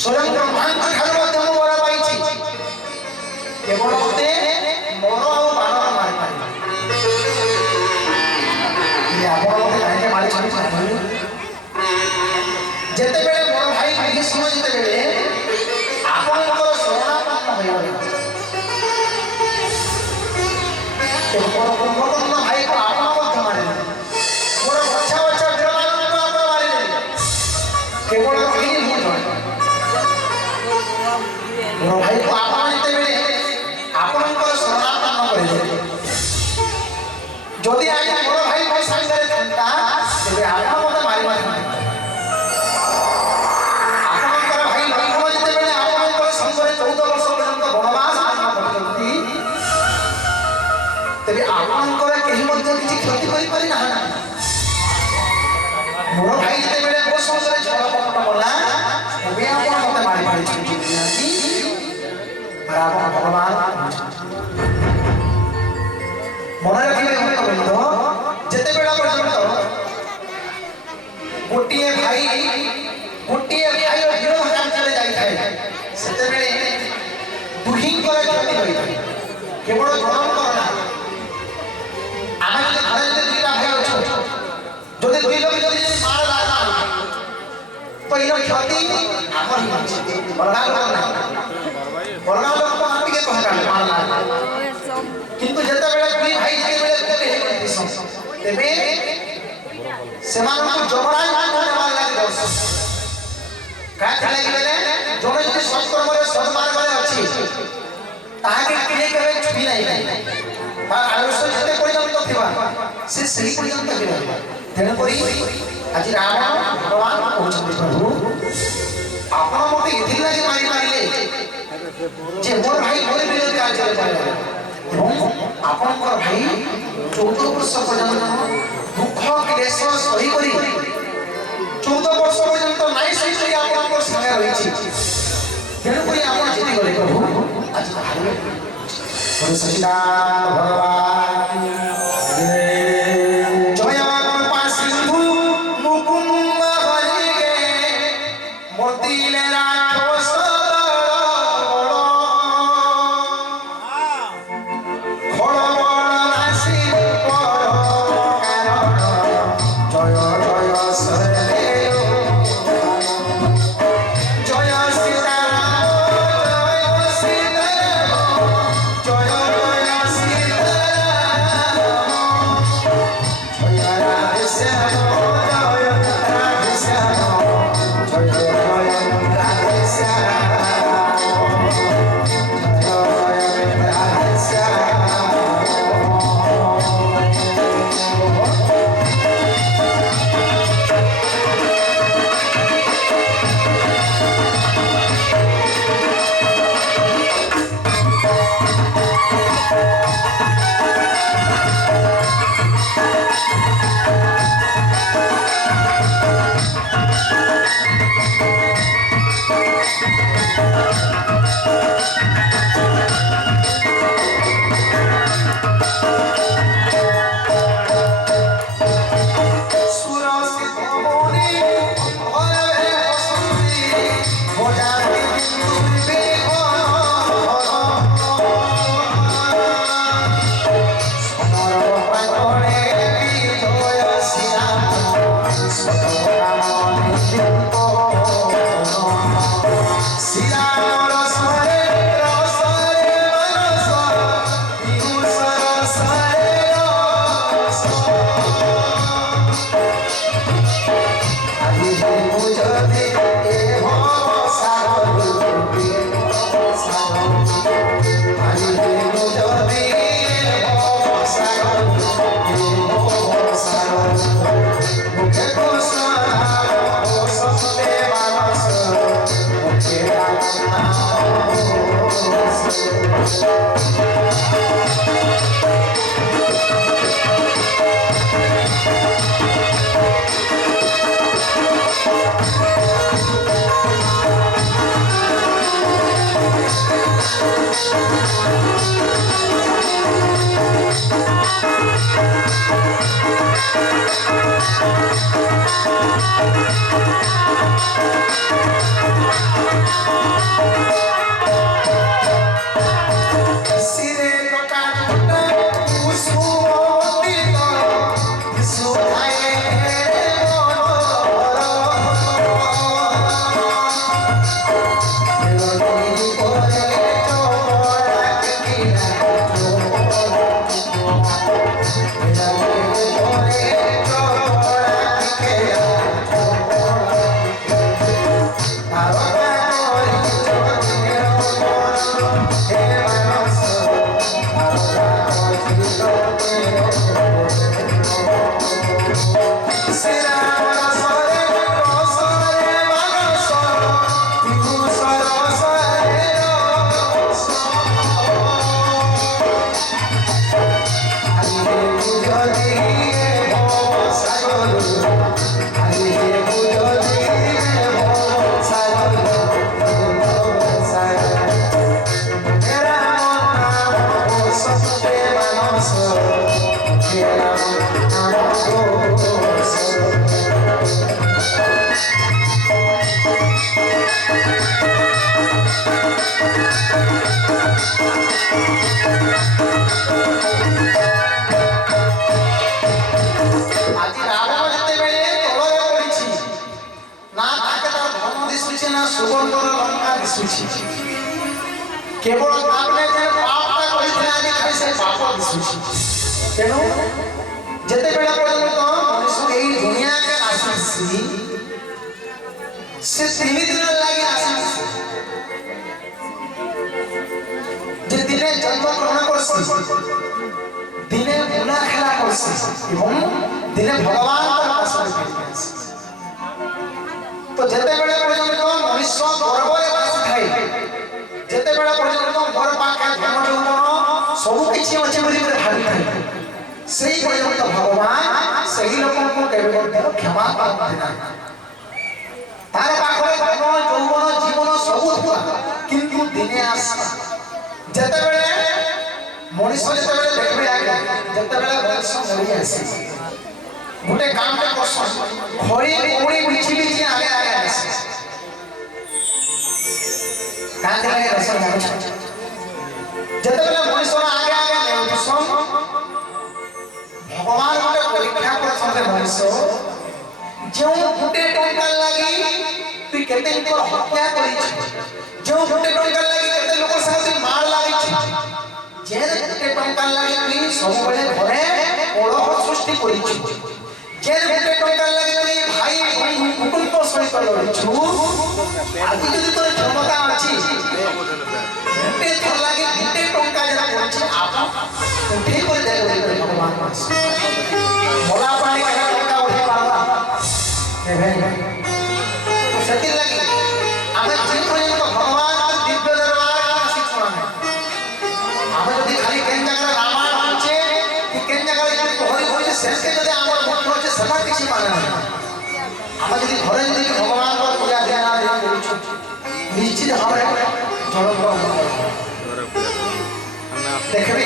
स्वयं ब्रह्मांड ठारू मध्यम वर पाइछि केवल मते मन और बाण मारि पारि ये आपण मते काहे मारि छानि जेते बेले मोर भाई भीष्म जेते बेले आपनकर शरणापन्न होइबे ते मोर कुंभकर्ण भाई को आपण मध्य मारि मोर बच्चा बच्चा वीरमान को आपण मारि केवल कहीं नहीं जाने मोर भाई को आपण जेते बेले आपनकर शरणापन्न करिले जदि आज मोर भाई भाई संगे था तेरे आपण मते मारि मारि क्षति मोर भाई जिते बेले को संसार छलकपट बोला तबे आपण मते मारि मारि बराबर भगवान मन रखिबे मत बंधो जिते बेला पर्यंत गोटिए भाई विरोध काम चले जाई थाए सेते बेले दुही करे क्षति होई थाए केवल जन्म करना आमे घरे जे दुईटा भाई अछो जदि दुई लोग जदि मार लागला पहिलो क्षति हमर ही अछि बड़का लोग को आटी के कहका मार लागला किंतु जते बेले दुई भाई जे बेले गोटे हे तेबे सेमान को जबराई मार लागे दस का खाले गेले जने जदि सत्कर्म रे सन्मान रे अछि ताके किने केबे छुई नाही आयुष जिते पर्यंत थिबा से सही पर्यंत गिरा तेन परी आज राम भगवान कहउछन्ति प्रभु आपण मते इथिन लागि मारि मारिले जे मोर भाई मोर विरोध कार्य करे এবং आपनकर भाई 14 वर्ष पर्यंत दुख क्लेश सही करी 14 वर्ष पर्यंत नाइ सही करी आपनकर संगे रहिछि तेन परी आपण जिति गले प्रभु आज भाई सच्चिदानंद भगवान जय कृपा सिंधु मुकुंद हरि गे मोतीले राक्षस Thank you. केवल आपने जे पापटा करिथिले आदि खाली से पाप दिसुछि तेनु जते बेला पर्यंत मनुष्य एई दुनिया के आसीसी से 3 दिन लागि आसीसी जे दिने जन्म ग्रहण करसी दिने बुला खेला करसी एवं दिने भगवान पर आश्रय करसी तो जते बेला पर्यंत मनुष्य गर्भरे बासी थाए जते बेला पर्यंत घर पाके धन जौवन सब किछि अछि बोली भाबी थाए सेही पर्यंत भगवान सेही लोकन को केबे मध्य क्षमा करते ना तार पाखरे धन जौवन जीवन सब हुआ किंतु दिने आस जते बेले मनुष्य जते बेले देखबे आगे जते बेले मनुष्य मरि आसी गोटे काम के करसन घड़ी कोड़ी बिछि बिछि आगे आगे आसी कांते लगे रसन गाछ जते बेले मनुष्य आगे आगे नेउसन भगवान गोटे परीक्षा करछन मनुष्य जो गुटे टंका लागि तू केते को हत्या करिछ जो गुटे टंका लागि केते लोक साथी मार लागि जे गुटे टंका लागि तू सब बेले घरे कलह सृष्टि करिछ जे गुटे टंका लागि तू भाई कुटुंब सहित लड़िछु आज যদি তোর ক্ষমতা আছে গুटे তোর लागि गुटे टंका जरा করিছ আপন উঠে করে দেবে ভগবান মোলা পানি का टंका उठे पाला ए भाई सती लगी हमें जिन पर्यंत भगवान के दिव्य दरबार का शिक्षण है हमें यदि खाली केन जगह रामायण होचे कि केन जगह होई होई सेके जदि हमर मुख्य होचे सदा किछि माने हम यदि घरे यदि भगवान को पूजा ध्यान दे करिछु निश्चित हमरे जड़ देखबे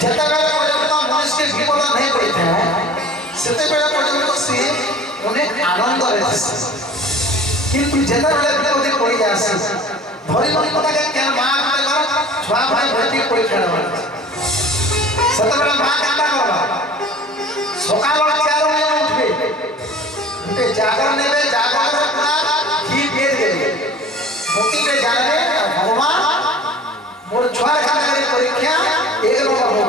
जता बेला पर्यंत मनुष्य के विपद नहीं पड़ता है सेते बेला पर्यंत से उन्हें आनंद रहছে কিন্তু যেটা বেলা বিপদে পড়ে যাচ্ছে ধরি ধরি কথাকে কেন মা কাটা কর ছুয়া ভাই ভর্তি করে খেলা সেতে বেলা মা কাটা কর সকাল 4 বজে উঠবে উঠে জাগর নেবে জাগর পুরা ঘি দিয়ে দেবে ভক্তিতে জানবে ভগবান মোর ছুয়ার খাতারে পরীক্ষা এক নম্বর হবে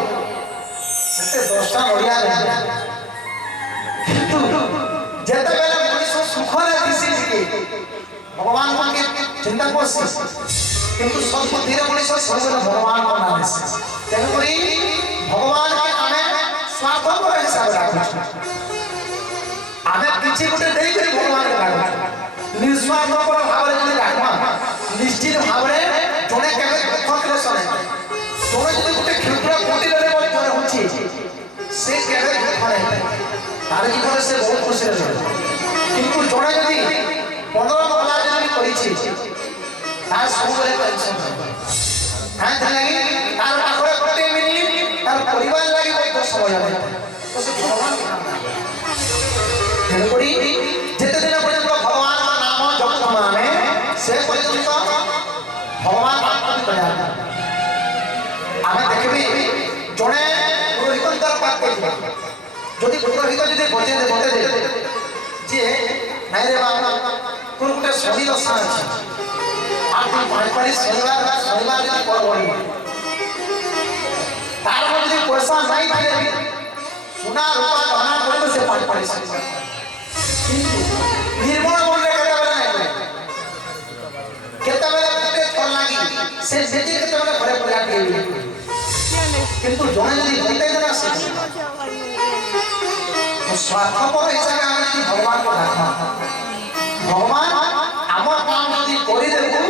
সেতে 10টা নড়িয়া দেবে কিন্তু যেতে বেলা মনুষ্য সুখরে দিছি भगवान के चिंता करसी किंतु सब बुद्धिरे मनुष्य सबले भगवान को नाम से तेन करी भगवान के हमें स्वार्थपर हिसाब राखु आमे किछि गुटे देई करी भगवान के राखु निस्वार्थपर भावरे जदि राखमा निश्चित भावरे जने केबे दुखरे सने तोरे जदि गुटे क्षुद्र कोटि रे मत होछि से केबे दुखरे तार जीवन से बहुत खुशी रहे किंतु जने जदि 15 वाला जदि करिछि तार सबले टेंशन काहे थलागी तार पाखरे कोटे मिनिट तार परिवार लागि बहुत समय लागे तो से भगवान ତେଣୁକରି ଯେତେ ଦିନ ପର୍ଯ୍ୟନ୍ତ ଭଗବାନଙ୍କ ନାମ ଜପିବା ଆମେ ସେ ପର୍ଯ୍ୟନ୍ତ ଭଗବାନ ପ୍ରାପ୍ତି କରିବା। ଆମେ ଦେଖିବି ଜଣେ ପୁରୋହିତଙ୍କର ପାଖକୁ ଯିବା, ଯଦି ପୁରୋହିତ ଯଦି ବତେଇ ଯେ ନାଇଁ ରେ ବାବା তোর ଗୋଟେ ଶନି ଦଶା ଅଛି, আর তুই পাঁচপাড়ি শনিবার যদি পর বলি তার যদি পয়সা নাই থাকে সোনা রূপা গহনা করে সে পাঁচপাড়ি নির্মল মনে কেতবেলে নাই কেতবেলে পেটে ফল লাগি সে যেতে কেতবেলে ঘরে পড়া দিয়ে কিন্তু জনে যদি বইতেই না আসে তো স্বার্থপর হিসাবে আমি যদি ভগবানকে ডাকা ভগবান আমার কাম যদি করে দেবু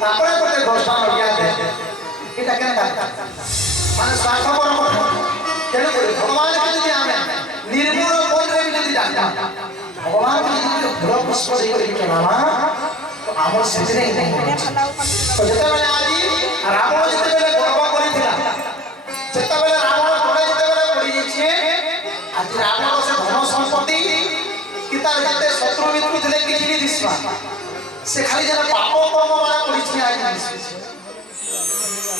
তারপরে তোকে 10টা নড়িয়া দে, এটা কেন মানে স্বার্থপর কথা। তেণু করে ভগবানকে যদি আমি নির্মল মনে যদি ডাকা ভগবানকে যদি ফুল পুষ্প দিয়ে করে কেনাবা তো আমার সেদিনে তো যেତେବେଳେ আজি রাবণ যেতেবেলে গর্ব করিଥିଲା যেতেবেলে রাবণ তোড়ে যেতেবেলে পড়ি যাইছে আজ রাবণ সে ধন সম্পত্তি কি তার যেতে শত্রু মিত্র ଥିଲେ কিছু নি দিছবা সে খালি যেন পাপ কর্ম মানে করিছে আজ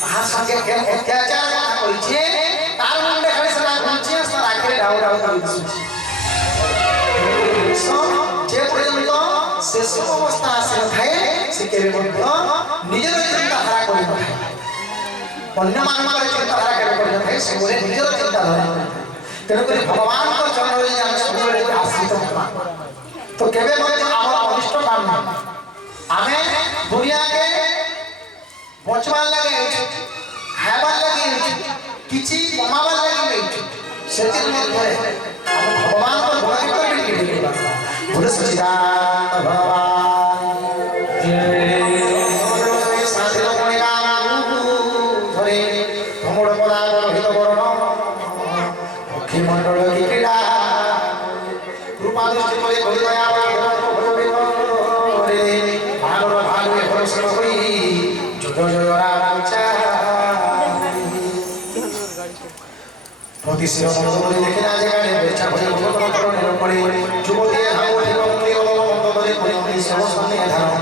কাহার সঙ্গে কেন অত্যাচার কথা করিছে তার মুন্ডে খালি সেটা ঘুরছে তার আখেরে ডাউ ডাউ করে দিছে। যে পর্যন্ত শেষ অবস্থা আসে নথায় সে কেবে মধ্য নিজের চিন্তাধারা করে নথায়, ଅନ୍ୟମାନଙ୍କର ଚିନ୍ତାଧାରା କେବେ କରିନଥାଏ, ସବୁବେଳେ ନିଜର ଚିନ୍ତାଧାରା। ତେଣୁକରି ଭଗବାନଙ୍କ ଚରଣରେ ଯଦି ଆମେ ସବୁବେଳେ ଆଶ୍ରିତ ହେବା ତ କେବେ ମଧ୍ୟ ଆମର ଅନିଷ୍ଟ କାମ ନାହିଁ। ଆମେ ଦୁନିଆକେ ବଞ୍ଚବାର ଲାଗି ହେଇଛୁ, ଖାଇବାର ଲାଗି ହେଇଛୁ, କିଛି କମାବାର ଲାଗି ହେଇଛୁ, ସେଥିରେ ମଧ୍ୟରେ ଆମେ ଭଗବାନଙ୍କ ଗୁଣକୀର୍ତ୍ତନ ଟିକେ ଦେଖିବା। ବୋଲେ ସଚ୍ଚିଦାନନ୍ଦ ଭଗବାନ ସାଥିର ମଣିରାମ ଧରେ ତମୋଡ଼ ପଦାର ରୋହିତ ବରଣ ପକ୍ଷୀ ମଣ୍ଡଳ କି କ୍ରୀଡ଼ା କୃପା ଦୃଷ୍ଟି କରି ଭଳି ଦୟା ଭାଗର ଭାଗରେ ଭରସା ହୋଇ ଜୟ ଜୟ ରାମ প্রতি শির মন্দ দেখে না যে গানে বেচা ভরে ভগবান করণের পড়ে যুবতী হাও এবং প্রিয় মন্দ বলে পরিণতি সব সামনে ধারণ